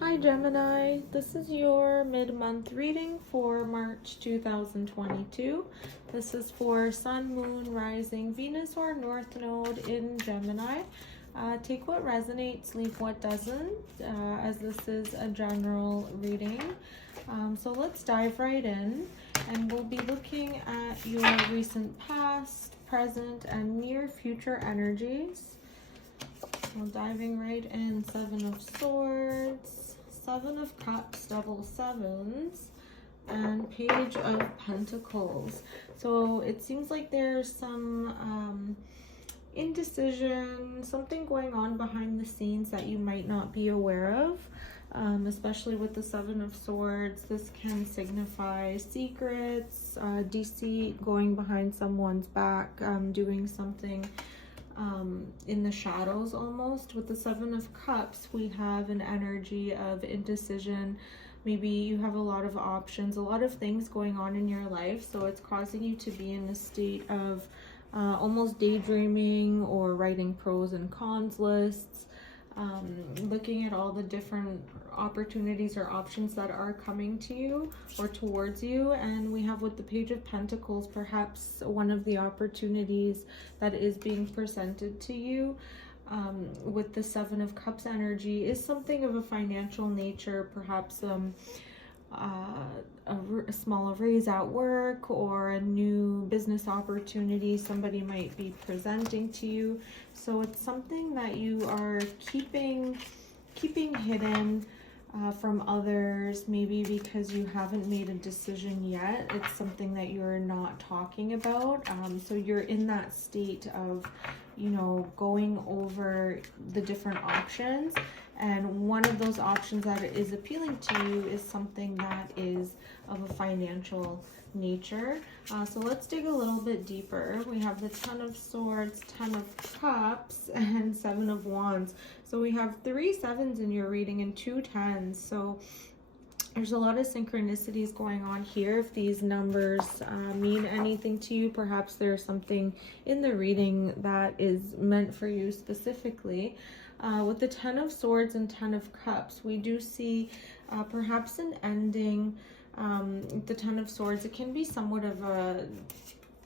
Hi Gemini, this is your mid-month reading for March 2022. This is for Sun, Moon, Rising, Venus, or North Node in Gemini. Take what resonates, leave what doesn't, as this is a general reading. So let's dive right in, and we'll be looking at your recent past, present, and near future energies. So diving right in, Seven of Swords, Seven of Cups, double sevens, and Page of Pentacles. So it seems like there's some indecision, something going on behind the scenes that you might not be aware of. Especially with the Seven of Swords, this can signify secrets, deceit, going behind someone's back, doing something in the shadows almost. With the Seven of Cups, we have an energy of indecision. Maybe you have a lot of options, a lot of things going on in your life, so it's causing you to be in a state of almost daydreaming or writing pros and cons lists, looking at all the different opportunities or options that are coming to you or towards you. And we have with the Page of Pentacles, perhaps one of the opportunities that is being presented to you with the Seven of Cups energy is something of a financial nature, perhaps a small raise at work or a new business opportunity somebody might be presenting to you. So it's something that you are keeping hidden from others, maybe because you haven't made a decision yet. It's something that you're not talking about. So you're in that state of, you know, going over the different options. And one of those options that is appealing to you is something that is of a financial nature. So let's dig a little bit deeper. We have the Ten of Swords, Ten of Cups, and Seven of Wands. So we have 3 sevens in your reading and 2 tens. So there's a lot of synchronicities going on here. If these numbers mean anything to you, perhaps there's something in the reading that is meant for you specifically. With the Ten of Swords and Ten of Cups, we do see perhaps an ending. The Ten of Swords, it can be somewhat of a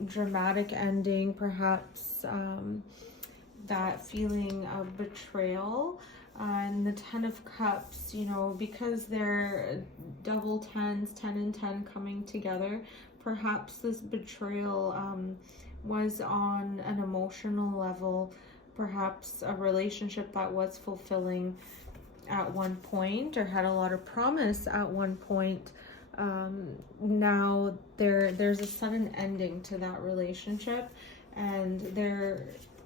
dramatic ending, perhaps that feeling of betrayal. And the Ten of Cups, you know, because they're double tens, 10 and 10 coming together, perhaps this betrayal was on an emotional level, perhaps a relationship that was fulfilling at one point or had a lot of promise at one point. Now there's a sudden ending to that relationship, and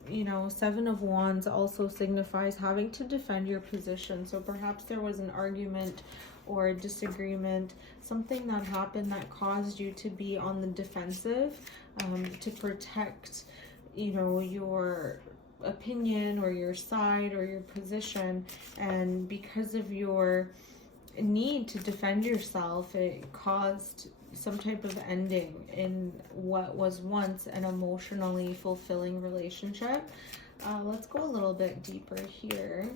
you know, Seven of Wands also signifies having to defend your position. So perhaps there was an argument or a disagreement, something that happened that caused you to be on the defensive, to protect, you know, your opinion or your side or your position. And because of your need to defend yourself, it caused some type of ending in what was once an emotionally fulfilling relationship. Let's go a little bit deeper here.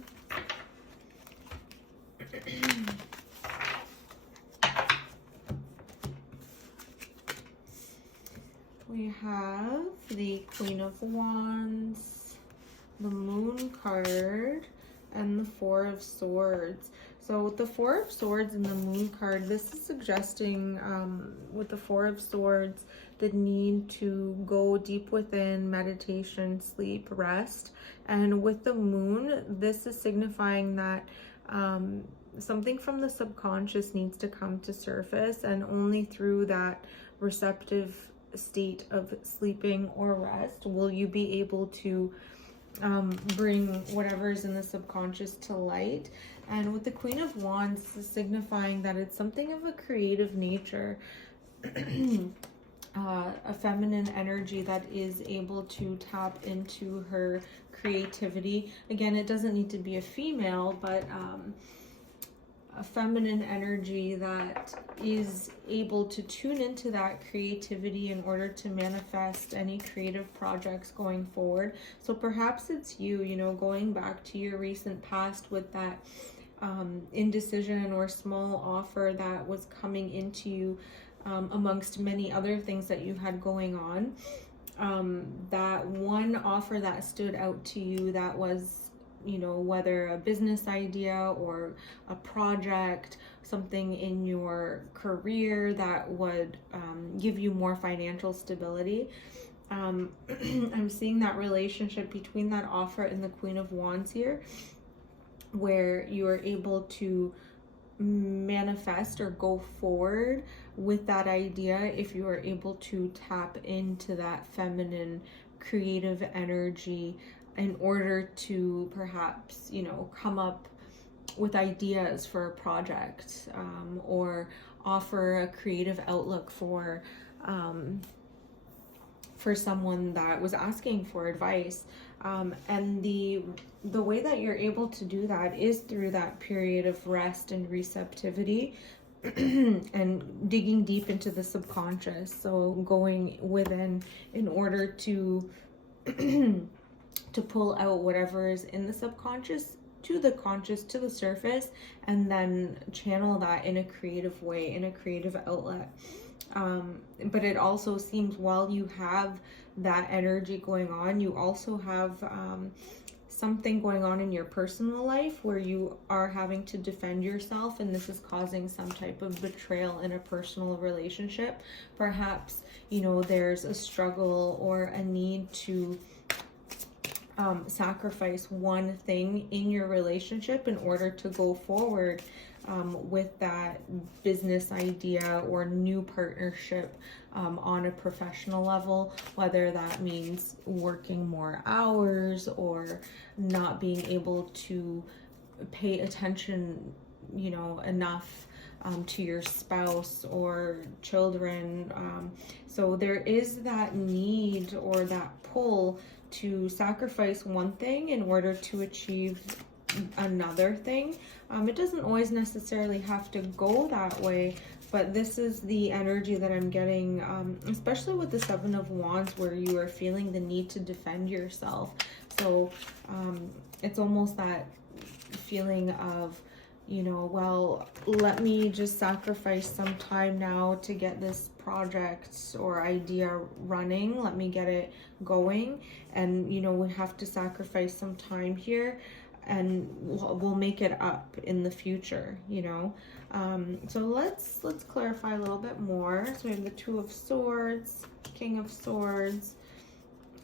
We have the Queen of Wands, the Moon card, and the Four of Swords. So with the Four of Swords and the Moon card, this is suggesting with the Four of Swords the need to go deep within, meditation, sleep, rest. And with the Moon, this is signifying that something from the subconscious needs to come to surface, and only through that receptive state of sleeping or rest will you be able to bring whatever's in the subconscious to light. And with the Queen of Wands, signifying that it's something of a creative nature, a feminine energy that is able to tap into her creativity. Again, it doesn't need to be a female, but a feminine energy that is able to tune into that creativity in order to manifest any creative projects going forward. So perhaps it's you, you know, going back to your recent past with that indecision or small offer that was coming into you, amongst many other things that you had going on. That one offer that stood out to you, that was, you know, whether a business idea or a project, something in your career that would give you more financial stability. I'm seeing that relationship between that offer and the Queen of Wands here, where you are able to manifest or go forward with that idea if you are able to tap into that feminine creative energy in order to perhaps, you know, come up with ideas for a project, or offer a creative outlook for someone that was asking for advice. And the way that you're able to do that is through that period of rest and receptivity, and digging deep into the subconscious. So going within in order to to pull out whatever is in the subconscious to the conscious, to the surface, and then channel that in a creative way, in a creative outlet. But it also seems while you have that energy going on, you also have something going on in your personal life where you are having to defend yourself, and this is causing some type of betrayal in a personal relationship. Perhaps, you know, there's a struggle or a need to sacrifice one thing in your relationship in order to go forward with that business idea or new partnership on a professional level, whether that means working more hours or not being able to pay attention, you know, enough to your spouse or children. So there is that need or that pull to sacrifice one thing in order to achieve another thing. It doesn't always necessarily have to go that way, but this is the energy that I'm getting, especially with the Seven of Wands, where you are feeling the need to defend yourself. So it's almost that feeling of, you know, well, let me just sacrifice some time now to get this project or idea running. Let me get it going. And, you know, we have to sacrifice some time here, and we'll make it up in the future, you know. So let's clarify a little bit more. So we have the Two of Swords, King of Swords,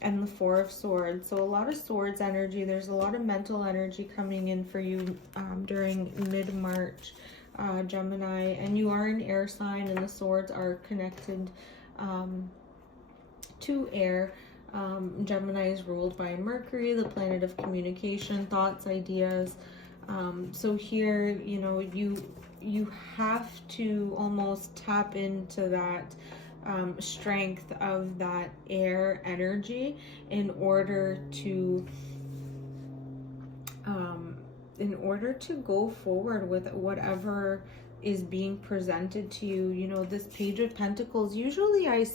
and the Four of Swords. So a lot of swords energy. There's a lot of mental energy coming in for you during mid-March, Gemini. And you are an air sign, and the swords are connected to air. Gemini is ruled by Mercury, the planet of communication, thoughts, ideas. So here, you know, you have to almost tap into that strength of that air energy in order to go forward with whatever is being presented to you. You know, this Page of Pentacles, usually I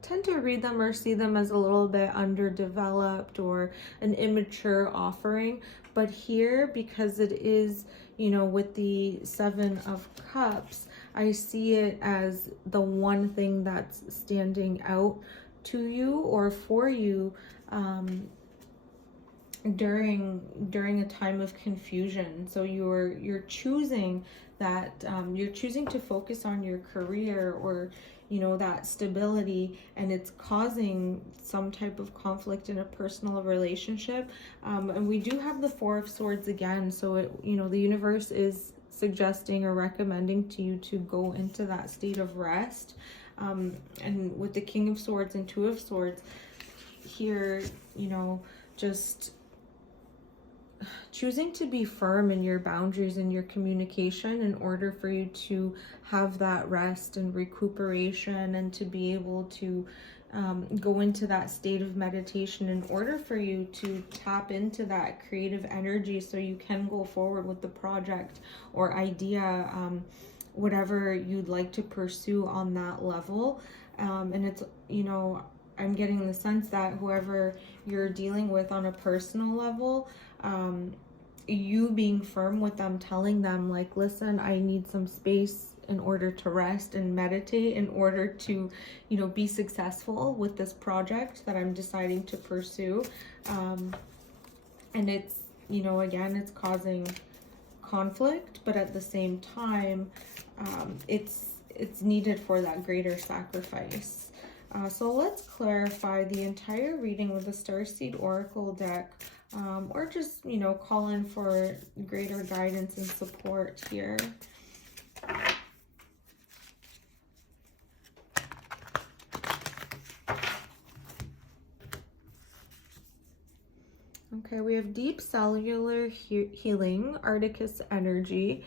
tend to read them or see them as a little bit underdeveloped or an immature offering, but here, because it is, you know, with the Seven of Cups, I see it as the one thing that's standing out to you or for you during a time of confusion. So you're choosing that you're choosing to focus on your career or, you know, that stability, and it's causing some type of conflict in a personal relationship. And we do have the Four of Swords again, so it, you know, the universe is suggesting or recommending to you to go into that state of rest. And with the King of Swords and Two of Swords here, you know, just choosing to be firm in your boundaries and your communication in order for you to have that rest and recuperation, and to be able to go into that state of meditation in order for you to tap into that creative energy so you can go forward with the project or idea, whatever you'd like to pursue on that level. And it's, you know, I'm getting the sense that whoever you're dealing with on a personal level, you being firm with them, telling them like, listen, I need some space in order to rest and meditate, in order to, you know, be successful with this project that I'm deciding to pursue. And it's, you know, again, it's causing conflict, but at the same time, it's needed for that greater sacrifice. So let's clarify the entire reading with the Starseed Oracle deck, or just, you know, call in for greater guidance and support here. Okay, we have deep cellular healing, Arcticus energy,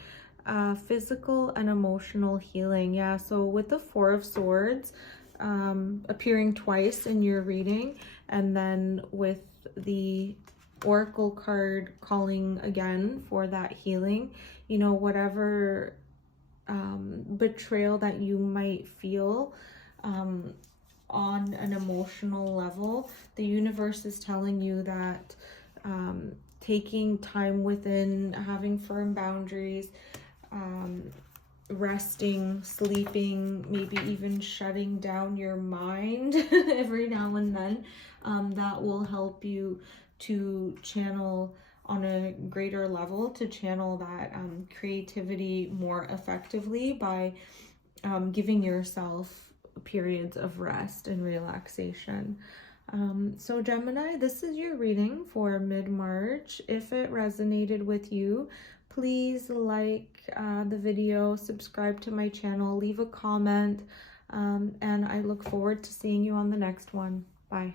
physical and emotional healing. Yeah, so with the Four of Swords appearing twice in your reading, and then with the Oracle card calling again for that healing, you know, whatever betrayal that you might feel on an emotional level, the universe is telling you that taking time within, having firm boundaries, resting, sleeping, maybe even shutting down your mind every now and then, that will help you to channel on a greater level, to channel that creativity more effectively by giving yourself periods of rest and relaxation. So Gemini, this is your reading for mid-March. If it resonated with you, please like the video, subscribe to my channel, leave a comment, and I look forward to seeing you on the next one. Bye.